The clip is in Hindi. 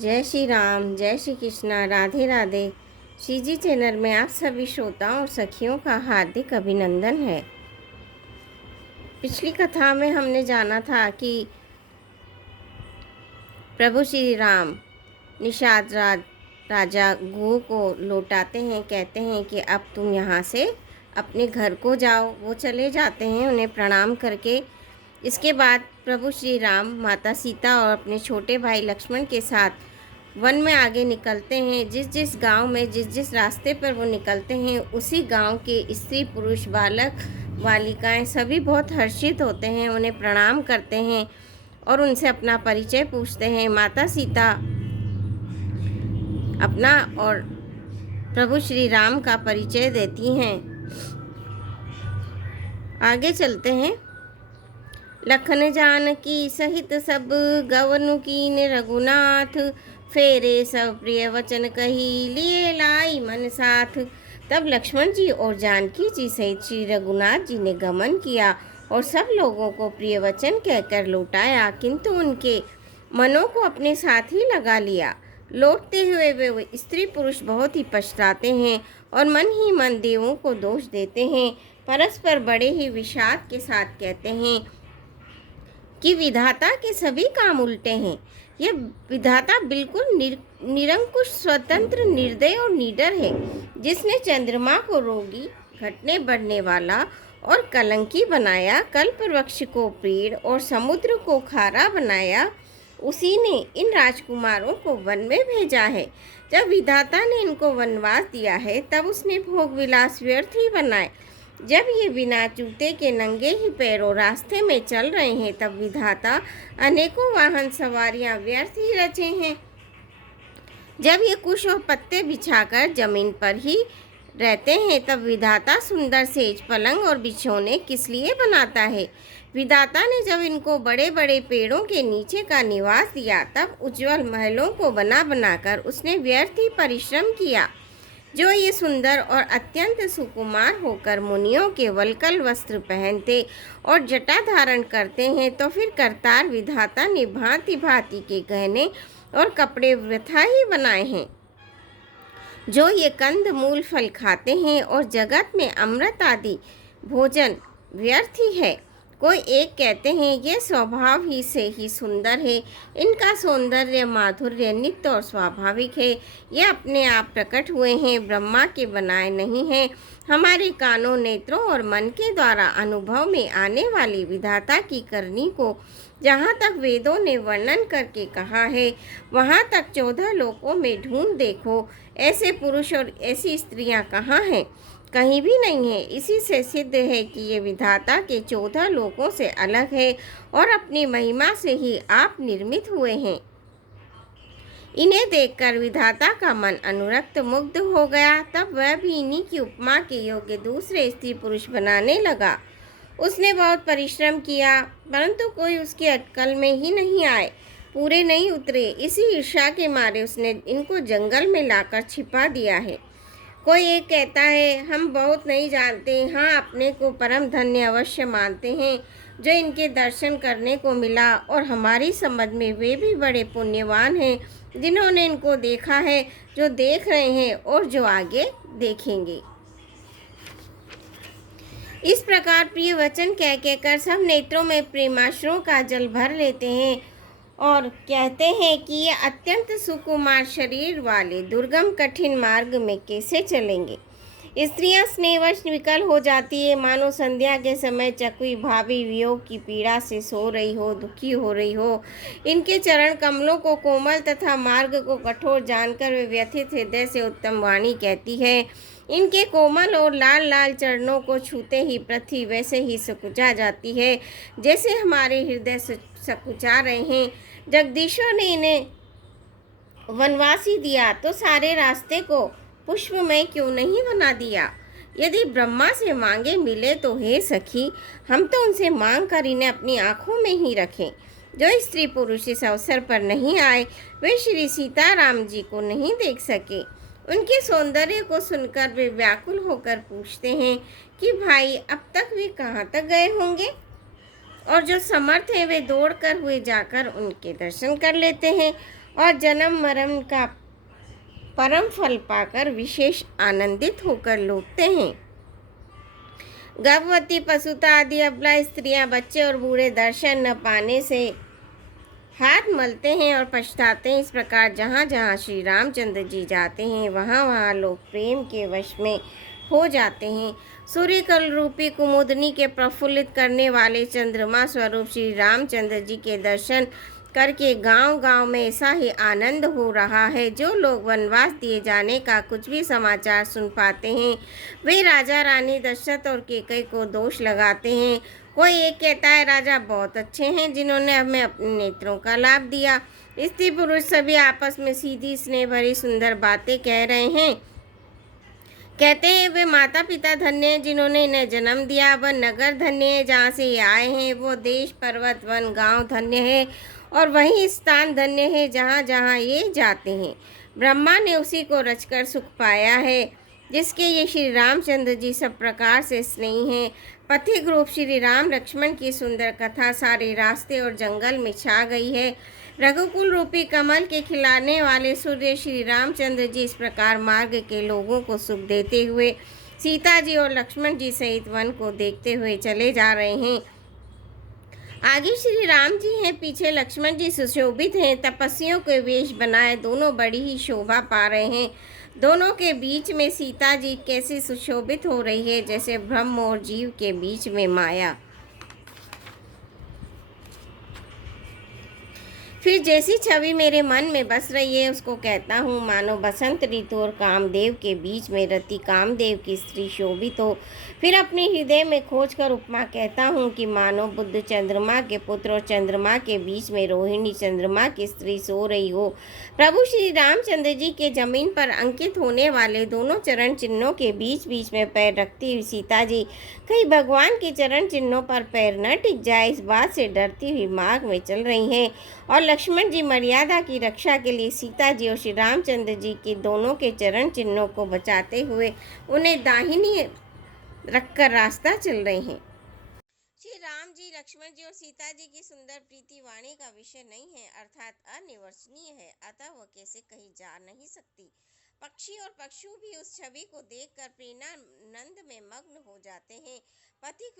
जय श्री राम, जय श्री कृष्णा, राधे राधे। श्री जी चैनल में आप सभी श्रोताओं और सखियों का हार्दिक अभिनंदन है। पिछली कथा में हमने जाना था कि प्रभु श्री राम निषाद राजा गुह को लौटाते हैं। कहते हैं कि अब तुम यहाँ से अपने घर को जाओ। वो चले जाते हैं उन्हें प्रणाम करके। इसके बाद प्रभु श्री राम माता सीता और अपने छोटे भाई लक्ष्मण के साथ वन में आगे निकलते हैं। जिस जिस गांव में जिस जिस रास्ते पर वो निकलते हैं उसी गांव के स्त्री पुरुष बालक बालिकाएं सभी बहुत हर्षित होते हैं, उन्हें प्रणाम करते हैं और उनसे अपना परिचय पूछते हैं। माता सीता अपना और प्रभु श्री राम का परिचय देती हैं। आगे चलते हैं। लखन जानकी सहित सब गवनु कीन रघुनाथ, फेरे सब प्रिय वचन कही लिए लाई मन साथ। तब लक्ष्मण जी और जानकी जी सहित श्री रघुनाथ जी ने गमन किया और सब लोगों को प्रिय वचन कहकर लौटाया, किंतु उनके मनों को अपने साथ ही लगा लिया। लौटते हुए वे स्त्री पुरुष बहुत ही पछताते हैं और मन ही मन देवों को दोष देते हैं। परस्पर बड़े ही विषाद के साथ कहते हैं कि विधाता के सभी काम उल्टे हैं। यह विधाता बिल्कुल निरंकुश, स्वतंत्र, निर्दय और निडर है। जिसने चंद्रमा को रोगी, घटने बढ़ने वाला और कलंकी बनाया, कल्प वृक्ष को पेड़ और समुद्र को खारा बनाया, उसी ने इन राजकुमारों को वन में भेजा है। जब विधाता ने इनको वनवास दिया है तब उसने भोग विलास व्यर्थ ही बनाए। जब ये बिना जूते के नंगे ही पैरों रास्ते में चल रहे हैं तब विधाता अनेकों वाहन सवारियां व्यर्थ ही रचे हैं। जब ये कुश और पत्ते बिछाकर जमीन पर ही रहते हैं तब विधाता सुंदर सेज, पलंग और बिछौने किस लिए बनाता है। विधाता ने जब इनको बड़े बड़े पेड़ों के नीचे का निवास दिया तब उज्जवल महलों को बना बनाकर उसने व्यर्थ ही परिश्रम किया। जो ये सुंदर और अत्यंत सुकुमार होकर मुनियों के वल्कल वस्त्र पहनते और जटा धारण करते हैं, तो फिर करतार विधाता ने भांति भांति के गहने और कपड़े वृथा ही बनाए हैं। जो ये कंद मूल फल खाते हैं और जगत में अमृत आदि भोजन व्यर्थ ही है। कोई एक कहते हैं ये स्वभाव ही से ही सुंदर है, इनका सौंदर्य माधुर्य नित्य और स्वाभाविक है, ये अपने आप प्रकट हुए हैं, ब्रह्मा के बनाए नहीं हैं। हमारे कानों, नेत्रों और मन के द्वारा अनुभव में आने वाली विधाता की करनी को जहाँ तक वेदों ने वर्णन करके कहा है वहाँ तक 14 लोकों में ढूंढ देखो, ऐसे पुरुष और ऐसी स्त्रियाँ कहाँ हैं? कहीं भी नहीं है। इसी से सिद्ध है कि ये विधाता के 14 लोकों से अलग है और अपनी महिमा से ही आप निर्मित हुए हैं। इन्हें देखकर विधाता का मन अनुरक्त मुग्ध हो गया। तब वह भी इन्हीं की उपमा के योग्य दूसरे स्त्री पुरुष बनाने लगा। उसने बहुत परिश्रम किया परंतु कोई उसकी अटकल में ही नहीं आए, पूरे नहीं उतरे। इसी ईर्ष्या के मारे उसने इनको जंगल में लाकर छिपा दिया है। कोई एक कहता है हम बहुत नहीं जानते, हाँ अपने को परम धन्य अवश्य मानते हैं जो इनके दर्शन करने को मिला, और हमारी समझ में वे भी बड़े पुण्यवान हैं जिन्होंने इनको देखा है, जो देख रहे हैं और जो आगे देखेंगे। इस प्रकार प्रिय वचन कह कहकर सब नेत्रों में प्रेमाश्रुओं का जल भर लेते हैं और कहते हैं कि ये अत्यंत सुकुमार शरीर वाले दुर्गम कठिन मार्ग में कैसे चलेंगे। स्त्रियां स्नेहवश विकल हो जाती है, मानो संध्या के समय चकुई भाभी वियोग की पीड़ा से सो रही हो, दुखी हो रही हो। इनके चरण कमलों को कोमल तथा मार्ग को कठोर जानकर वे व्यथित हृदय से उत्तम वाणी कहती है। इनके कोमल और लाल लाल चरणों को छूते ही पृथ्वी वैसे ही सकुचा जाती है जैसे हमारे हृदय सकुचा रहे हैं। जगदीश्वर ने इन्हें वनवासी दिया तो सारे रास्ते को पुष्पमय क्यों नहीं बना दिया। यदि ब्रह्मा से मांगे मिले तो हे सखी, हम तो उनसे मांग कर इन्हें अपनी आँखों में ही रखें। जो स्त्री पुरुष इस अवसर पर नहीं आए वे श्री सीताराम जी को नहीं देख सके। उनके सौंदर्य को सुनकर वे व्याकुल होकर पूछते हैं कि भाई अब तक वे कहाँ तक गए होंगे। और जो समर्थ हैं वे दौड़कर हुए जाकर उनके दर्शन कर लेते हैं और जन्म मरण का परम फल पाकर विशेष आनंदित होकर लौटते हैं। गर्भवती, पशुता आदि अबला स्त्रियां, बच्चे और बूढ़े दर्शन न पाने से हाथ मलते हैं और पछताते हैं। इस प्रकार जहाँ जहाँ श्री रामचंद्र जी जाते हैं वहाँ वहाँ लोग प्रेम के वश में हो जाते हैं। सूर्य कल रूपी कुमुदनी के प्रफुल्लित करने वाले चंद्रमा स्वरूप श्री रामचंद्र जी के दर्शन करके गांव गांव में ऐसा ही आनंद हो रहा है। जो लोग वनवास दिए जाने का कुछ भी समाचार सुन पाते हैं वे राजा रानी दशरथ और कैकेयी को दोष लगाते हैं। कोई एक कहता है राजा बहुत अच्छे हैं जिन्होंने हमें अपने नेत्रों का लाभ दिया। स्त्री पुरुष सभी आपस में सीधी स्नेह भरी सुंदर बातें कह रहे हैं। कहते हैं वे माता पिता धन्य हैं जिन्होंने इन्हें जन्म दिया, वह नगर धन्य है जहाँ से ये आए हैं, वो देश पर्वत वन गांव धन्य है और वही स्थान धन्य है जहाँ जहाँ ये जाते हैं। ब्रह्मा ने उसी को रचकर सुख पाया है जिसके ये श्री रामचंद्र जी सब प्रकार से स्नेही हैं। पथिक रूप श्री राम लक्ष्मण की सुंदर कथा सारे रास्ते और जंगल में छा गई है। रघुकुल रूपी कमल के खिलाने वाले सूर्य श्री रामचंद्र जी इस प्रकार मार्ग के लोगों को सुख देते हुए सीता जी और लक्ष्मण जी सहित वन को देखते हुए चले जा रहे हैं। आगे श्री राम जी हैं, पीछे लक्ष्मण जी सुशोभित हैं, तपस्वियों के वेश बनाए दोनों बड़ी ही शोभा पा रहे हैं। दोनों के बीच में सीता जी कैसी सुशोभित हो रही है जैसे ब्रह्म और जीव के बीच में माया। फिर जैसी छवि मेरे मन में बस रही है उसको कहता हूँ मानो बसंत ऋतु और कामदेव के बीच में रति कामदेव की स्त्री शोभित हो। फिर अपने हृदय में खोज कर उपमा कहता हूँ कि मानो बुद्ध चंद्रमा के पुत्र और चंद्रमा के बीच में रोहिणी चंद्रमा की स्त्री सो रही हो। प्रभु श्री रामचंद्र जी के जमीन पर अंकित होने वाले दोनों चरण चिन्हों के बीच बीच में पैर रखती हुई सीता जी कहीं भगवान के चरण चिन्हों पर पैर न टिक जाए इस बात से डरती हुई मार्ग में चल रही हैं। और लक्ष्मण जी मर्यादा की रक्षा के लिए सीता जी और श्री रामचंद्र जी के दोनों के चरण चिन्हों को बचाते हुए उन्हें दाहिनी रखकर रास्ता चल रहे हैं। श्री राम जी, लक्ष्मण जी और सीता जी की सुंदर प्रीति वाणी का विषय नहीं है, अर्थात अनिवर्चनीय है, अतः वह कैसे कही जा नहीं सकती। पक्षी और पशु भी उस छवि को देखकर प्रेमानंद में मग्न हो जाते हैं। पथिक